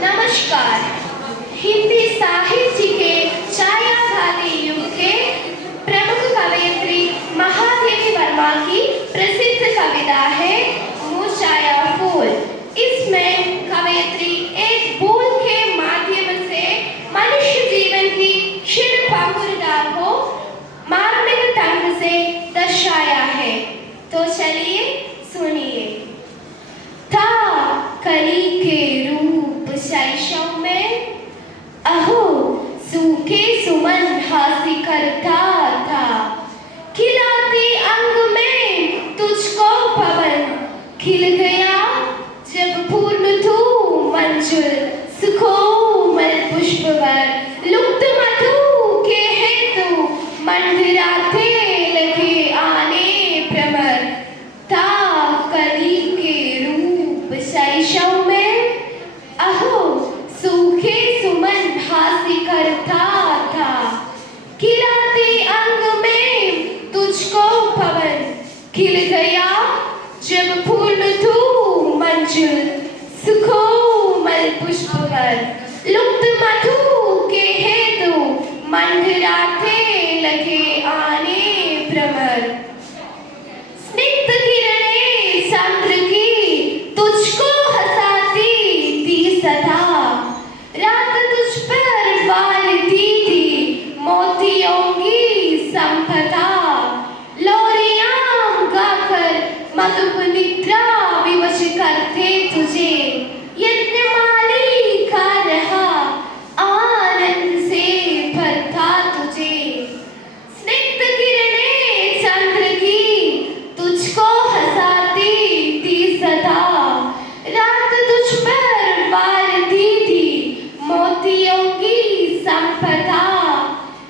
नमस्कार। हिंदी साहित्य के छायावादी युग के प्रमुख कवयित्री महादेवी वर्मा की प्रसिद्ध कविता है मुरझाया फूल। इसमें कवयित्री एक फूल के माध्यम से मनुष्य जीवन की क्षीण पांगुरता को मार्मिक ढंग से दर्शाया है। तो चलिए सुनिए। था कली के रूप शैशव में, अहो सूखे सुमन हासी करता था। खिलाती अंग में तुझको पवन, खिल गया जब पूर्ण तू मंजुल। सुकोमल पुष्पवर लुप्त मधु के हेतु मंडराते लगे आने भ्रमर। था कली के रूप शैशव में, अहो सूखे सुमन हासी करता था। खिलाते अंग में तुझको पवन, खिल गया जब पूर्ण तू मंजुल। सुकोमल पुष्पवर लुप्त मधु के हेतु मंडराते लगे आने भ्रमर। स्निग्ध किरणें चंद्र की तुझको हंसाती थी सदा। रात तुझ पर वालती थी मोतियों की संपदा। लोरियां गाकर मधुप निद्रा विवश करते तुझे। यज्ञमाली का रहा आनंद से भरता तुझे। स्निग्ध किरणें चंद्र की तुझको हंसाती थी सदा। रात तुझ पर वालती थी मोतियों की संपदा।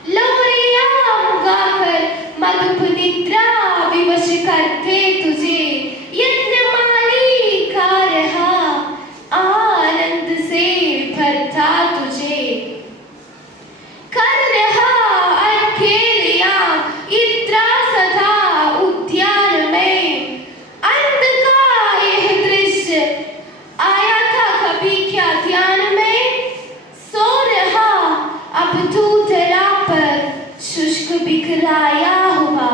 लोरियां गाकर मधुप निद्रा विवश करते तुझे। यज्ञमाली का रहा आनंद से भरता तुझे। कर रहा अकेलियां इत्रा सदा उद्यान में। अंत का यह दृश्य आया था कभी क्या ध्यान में। सो रहा अब तू धरा पर शुष्क बिखराया हुआ।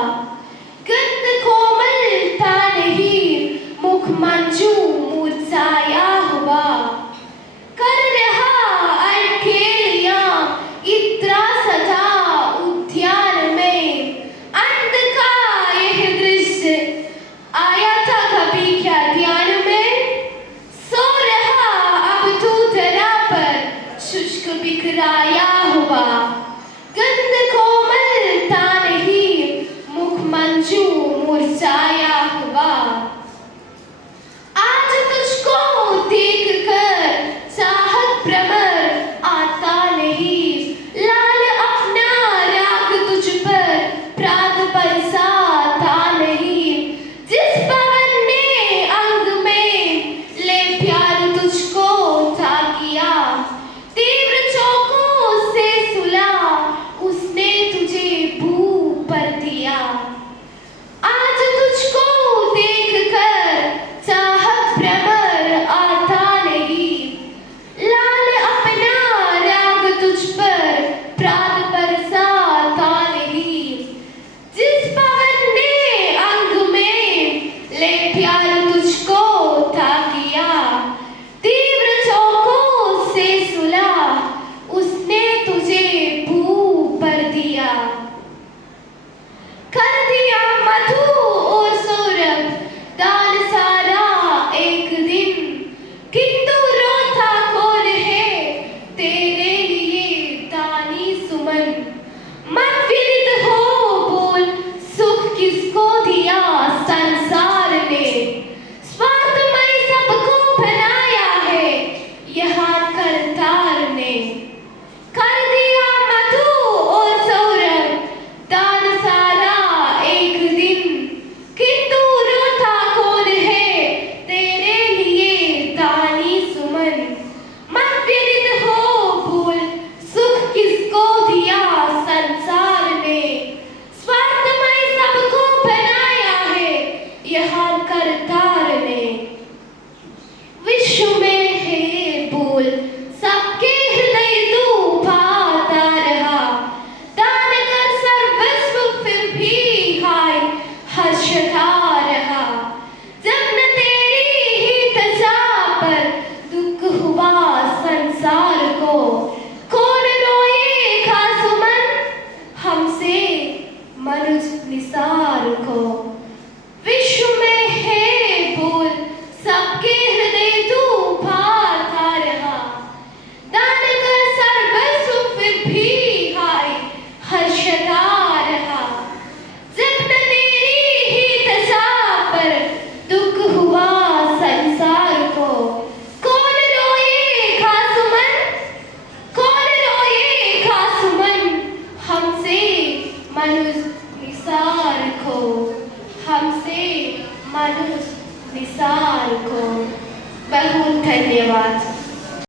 गंध कोमलता नहीं मुख मंजू मुरझाया हुआ। कर रहा अकेलियां इत्रा सदा उद्यान में। अंत का यह दृश्य आया था कभी क्या ध्यान में। सो रहा अब तू धरा पर शुष्क बिखराया हुआ। गंध कोमलता नहीं मुख मंजू मुरझाया हुआ। आज तुझको देखकर चाहत भ्रमर आता नहीं। लाल अपना राग तुझ पर प्राग बरसाता नहीं। जिस पवन ने अंग में ले प्यार तुझको था किया। तीव्र चौकों से सुला उसने तुझे भू पर दिया। आज तुझको देखकर चाहत भ्रमर आता नहीं। लाल अपना राग तुझ पर प्राग बरसाता नहीं। जिस पवन ने अंग में ले प्यार तुझको था किया। तीव्र चौकों से सुला उसने तुझे भू पर दिया। कर दिया मधु और सौरभ दान सारा एक दिन। किंतु रोता कौन है तेरे लिए दानी सुमन। मन विदित हो बोल सुख किसको दिया संसार ने। स्वार्थमय सबको बनाया है यहाँ करतार ने। कर दिया मधु और सौरभ दान सारा एक दिन। किंतु रोता कौन है तेरे लिए दानी सुमन। मन विदित हो बोल सुख किसको दिया संसार ने। स्वार्थमय सबको बनाया है यहाँ करतार ने। विश्व में है बोल धन्यवाद।